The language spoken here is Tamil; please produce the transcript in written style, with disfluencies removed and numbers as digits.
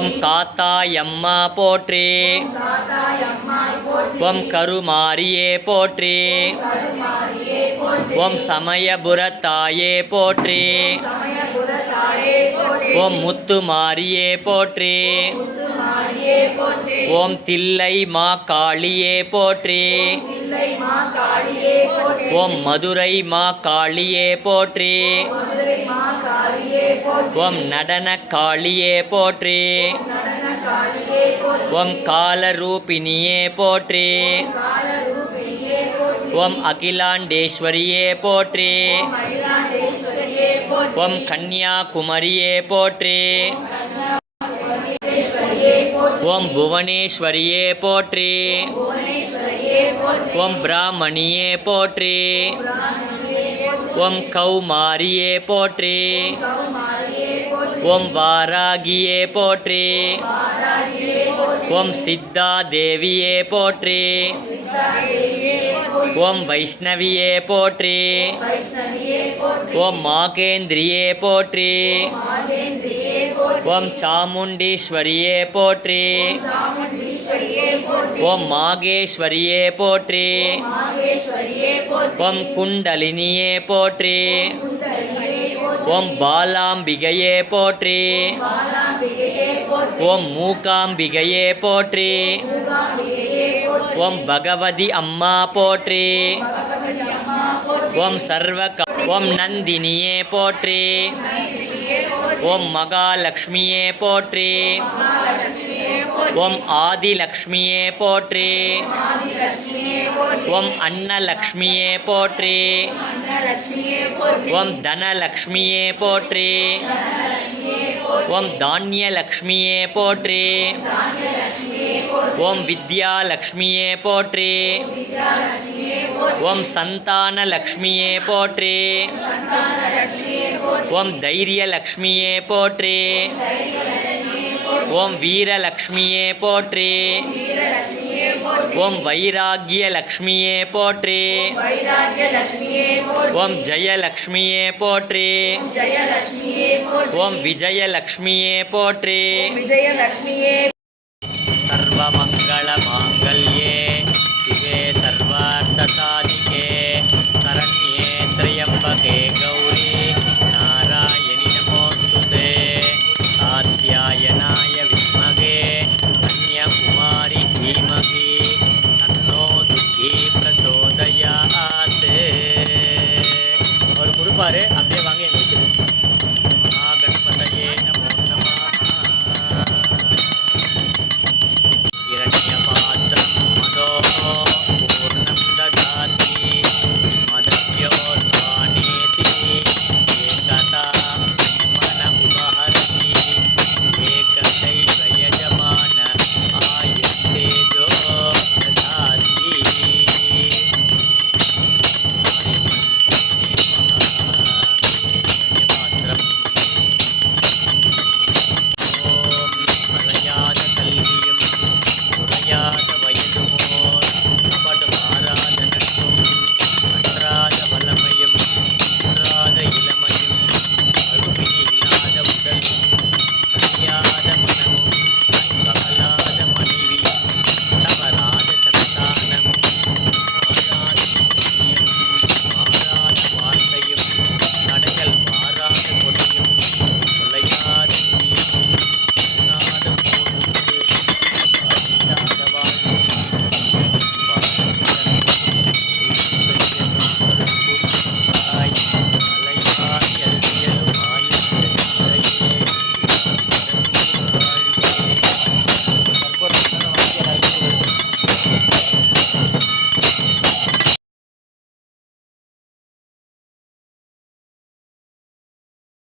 ஓம் காத்தாயம்மா போற்றி. ஓம் கருமாரியே போற்றி. ஓம் சமயபுரத்தாயே போற்றி. ஓம் முத்துமாரியே போற்றி. ஓம் தில்லை மா காளியே போற்றி. ஓம் மதுரை மா காளியே போற்றி. ஓம் நடன காளியே போற்றி. ஓம் காலரூபிணியே போற்றி. ஓம் அகிலாண்டேஸ்வரியே போற்றி. ஓம் கன்யாகுமரியே போற்றி. ஓம் புவனேஸ்வரியே போற்றி. ஓம் பிராமணியே போற்றி. ஓம் கௌமாரியே போற்றி. ஓம் வாராகியே போற்றி. ஓம் சித்தா தேவியே போற்றி. ஓம் வைஷ்ணவியே போற்றி. ஓம் மாகேந்திரியே போற்றி. ஓம் சாமுண்டீஸ்வரியே போற்றி. ஓம் மாகேஸ்வரியே போற்றி. ஓம் குண்டலினியே போற்றி. ஓம் பாலாம்பிகையே போற்றி. ஓம் மூகாம்பிகையே போற்றி. ஓம் பகவதி அம்மா போற்றி. ஓம் ஓம் நந்தினியே போற்றி. ஓம் மகாலட்சுமியே போற்றி. ஓம் ஆதிலக்ஷ்மியே போற்றி. ஓம் அன்னலக்ஷ்மியே போற்றி. ஓம் தனலக்ஷ்மியே போற்றி. ஓம் தானியலக்ஷ்மியே போற்றி. ஓம் வித்யாலக்ஷ்மியே போற்றி. ஓம் சந்தானலக்ஷ்மியே போற்றி. ஓம் தைரியலக்ஷ்மியே போற்றி. ஓம் வீரலக்ஷ்மியே போற்றி. ஓம் வைராகியலக்ஷ்மியே போற்றி. ஓம் ஜெயலக்ஷ்மியே போற்றி. ஓம் விஜயலக்ஷ்மியே போற்றி. சர்வமங்கள மாங்கல்யே